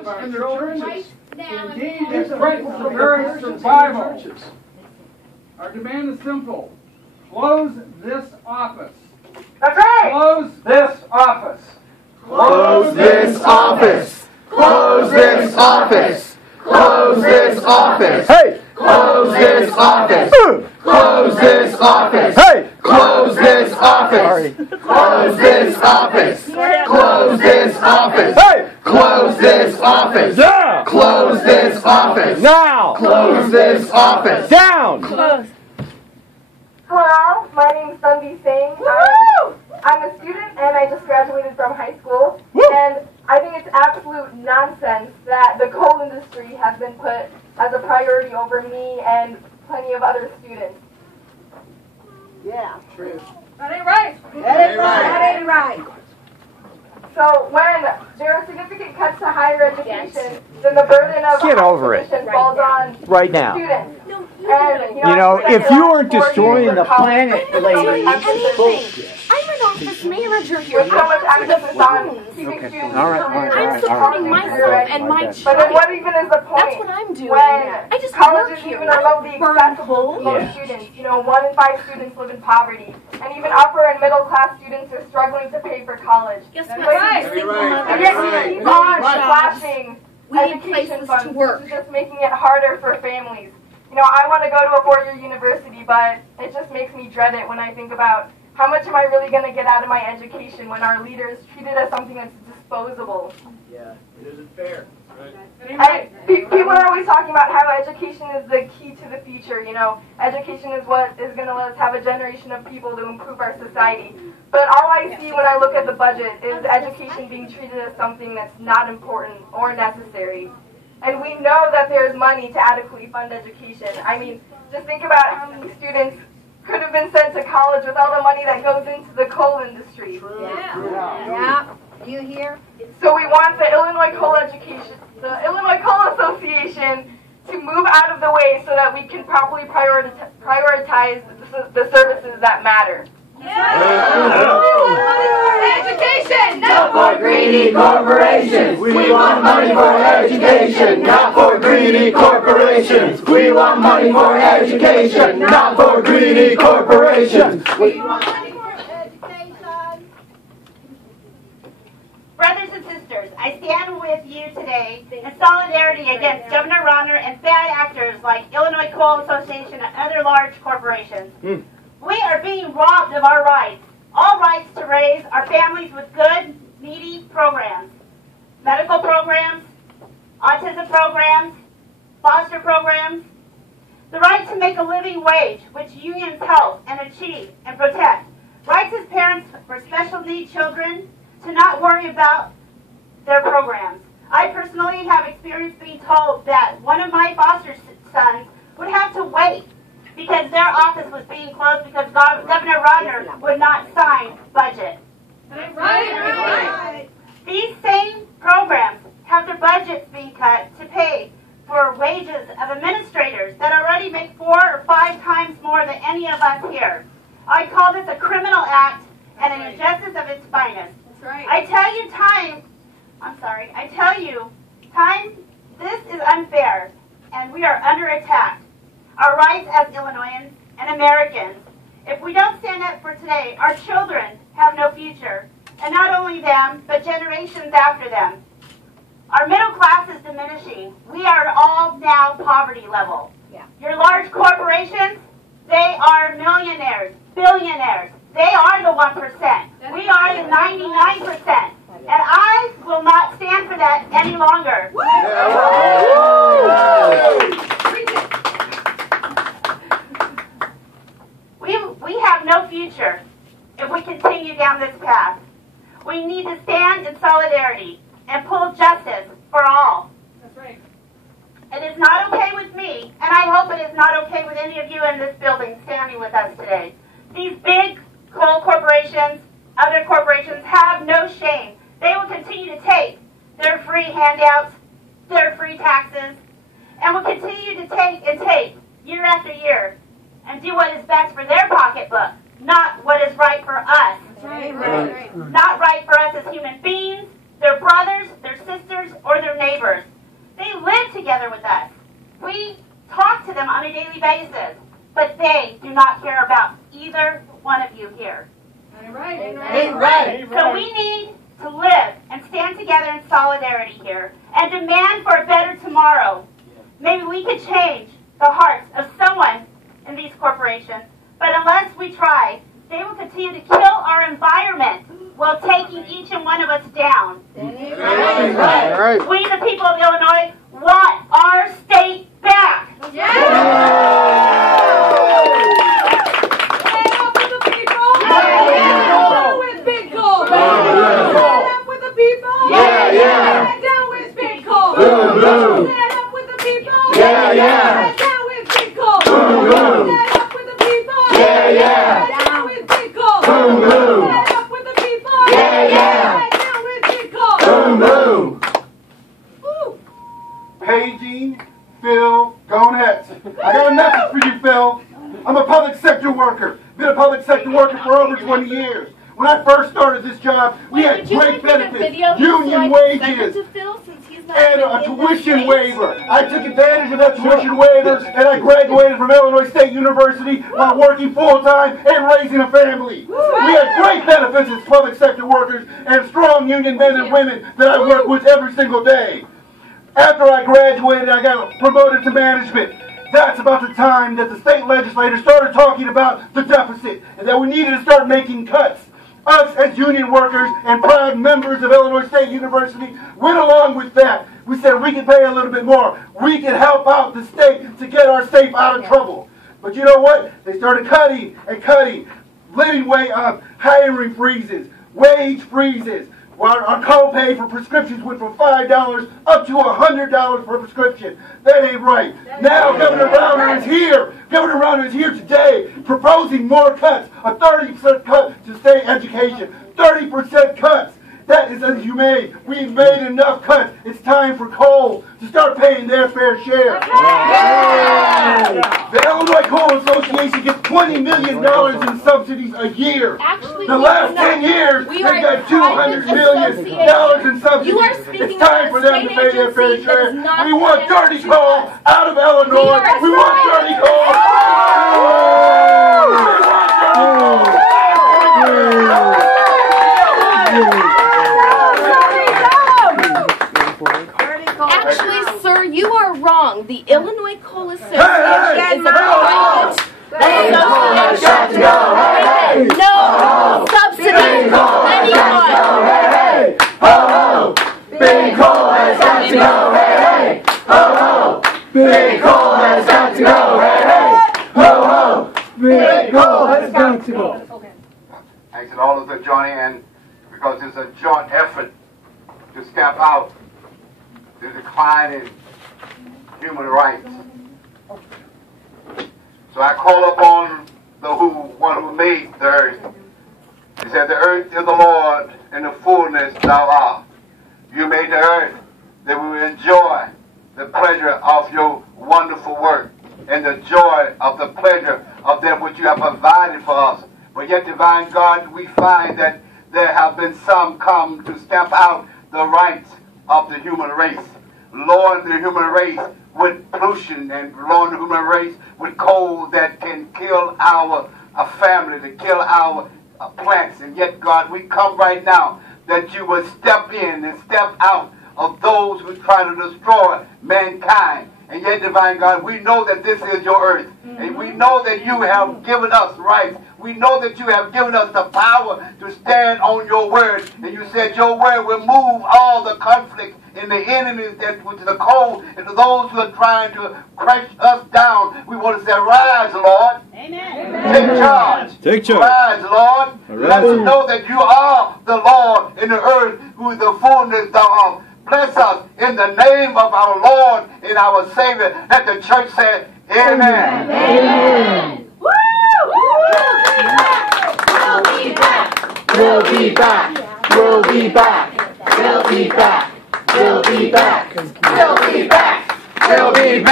of our children. Indeed, it threatens the very survival. Our demand is simple. Close this office. That's right! Close this office. Close this office. Close this office. Close this office. Hey! Close this office. Close this office. Hey! Close this office. Close this office. Close this office. Hey! Close this office. Yeah! Close this office. Now! Close this office. Down! Close. Hello, my name is Sunbi Singh. I'm a student and I just graduated from high school. And I think it's absolute nonsense that the coal industry has been put as a priority over me and plenty of other students. Yeah. True. That ain't right. That ain't right. That ain't right. So when there are significant cuts to higher education, then the burden of Get over it. tuition falls on Right now. students. And, You know, if you weren't destroying the planet, lady. I'm an office manager here. With so much emphasis on keeping students' All right, careers I'm supporting myself and my But then child. what even is the point? That's what I'm doing. When I just college work is here. even I remotely don't burn accessible to most students. You know, 1 in 5 students live in poverty. And even upper and middle class students are struggling to pay for college. Guess what? Right. Single Right. mothers. And yet we keep on slashing We need education places funds, to work. which is just making it harder for families. You know, I want to go to a 4-year university, but it just makes me dread it when I think about how much am I really going to get out of my education when our leaders treat it as something that's disposable. Yeah, it isn't fair. People are always talking about how education is the key to the future. You know, education is what is going to let us have a generation of people to improve our society. But all I see when I look at the budget is education being treated as something that's not important or necessary. And we know that there's money to adequately fund education. I mean, just think about how many students could have been sent to college with all the money that goes into the coal industry. Yeah. You hear? So we want the Illinois Coal Association to move out of the way so that we can properly prioritize the services that matter. Education, not for greedy corporations. We want money for education, not for greedy corporations. We want money for education, not for greedy corporations. We want money for education. Brothers and sisters, I stand with you today in solidarity against Governor Rauner and bad actors like Illinois Coal Association and other large corporations. We are being robbed of our rights, all rights to raise our families with good, needy programs, medical programs, autism programs, foster programs, the right to make a living wage, which unions help and achieve and protect, rights as parents for special needs children to not worry about their programs. I personally have experienced being told that one of my foster sons would have to wait because their office was being closed because Governor Rauner would not sign budget. Right. These same programs have their budgets being cut to pay for wages of administrators that already make 4 or 5 times more than any of us here. I call this a criminal act and an injustice of its finest. That's right. I tell you time, this is unfair, and we are under attack. Our rights as Illinoisans and Americans. If we don't stand up for today, our children have no future. And not only them, but generations after them. Our middle class is diminishing. We are all now poverty level. Yeah. Your large corporations, they are millionaires, billionaires. They are the 1%. We are the 99%. And I will not stand for that any longer. We have no future if we continue down this path. We need to stand in solidarity and pull justice for all. That's right. It is not okay with me, and I hope it is not okay with any of you in this building standing with us today. These big coal corporations, other corporations, have no shame. They will continue to take their free handouts, their free taxes, and will continue to take and take year after year and do what is best for their pocketbook, not what is right for us. Right. Not right for us as human beings, their brothers, their sisters, or their neighbors. They live together with us. We talk to them on a daily basis, but they do not care about either one of you here. Right. So we need to live and stand together in solidarity here and demand for a better tomorrow. Maybe we could change the hearts of someone in these corporations, but unless we try, they will continue to kill our environment while taking each and one of us down. Right. We, the people of Illinois, want our state back. Paging Phil Gonetz. I got a message for you, Phil. I'm a public sector worker. Been a public sector worker for over 20 years. When I first started this job, we had great benefits, union wages, and a tuition waiver. I took advantage of that tuition waiver, and I graduated from Illinois State University while working full-time and raising a family. We had great benefits as public sector workers and strong union men and women that I work with every single day. After I graduated, I got promoted to management. That's about the time that the state legislators started talking about the deficit and that we needed to start making cuts. Us, as union workers and proud members of Illinois State University, went along with that. We said we could pay a little bit more. We could help out the state to get our state out of trouble. But you know what? They started cutting and cutting. Living way up, hiring freezes, wage freezes. While our copay for prescriptions went from $5 up to $100 per prescription. That ain't right. Now Governor Rauner is here. Governor Rauner is here today proposing more cuts. A 30% cut to state education. 30% cuts. That is inhumane. We've made enough cuts. It's time for coal to start paying their fair share. The Illinois Coal Association gets $20 million in subsidies a year. Actually, the last 10 years, they've got $200 million in subsidies. It's time for them to pay their fair share. We want dirty coal out of Illinois. We want dirty coal. Actually, sir, you are wrong. The Illinois Coal Association is a private association. No subsidies for anyone. Big coal has got to go. Hey, hey. Ho, ho. Big coal has got to go. Hey, hey. Ho, ho. Big coal has got to go. Thanks to all of us joining in because it's a joint effort to stamp out the decline in human rights. So I call upon the one who made the earth. He said, the earth is the Lord and the fullness thereof. You made the earth that we will enjoy the pleasure of your wonderful work and the joy of the pleasure of that which you have provided for us. But yet, divine God, we find that there have been some come to stamp out the rights of the human race. Lord, the human race with pollution, and Lord, the human race with coal that can kill our family, to kill our plants. And yet, God, we come right now that you would step in and step out of those who try to destroy mankind. And yet, divine God, we know that this is your earth. And we know that you have given us rights. We know that you have given us the power to stand on your word. And you said your word will move all the conflict and the enemies that which is the cold, and to those who are trying to crush us down. We want to say, rise, Lord. Amen. Take charge. Take charge. Rise, Lord. Let us know that you are the Lord in the earth, who is the fullness thereof. Bless us in the name of our Lord and our Savior. Let the church say, amen. Amen. Woo! We'll be back. We'll be back. We'll be back. We'll be back. We'll be back. We'll be back. We'll be back.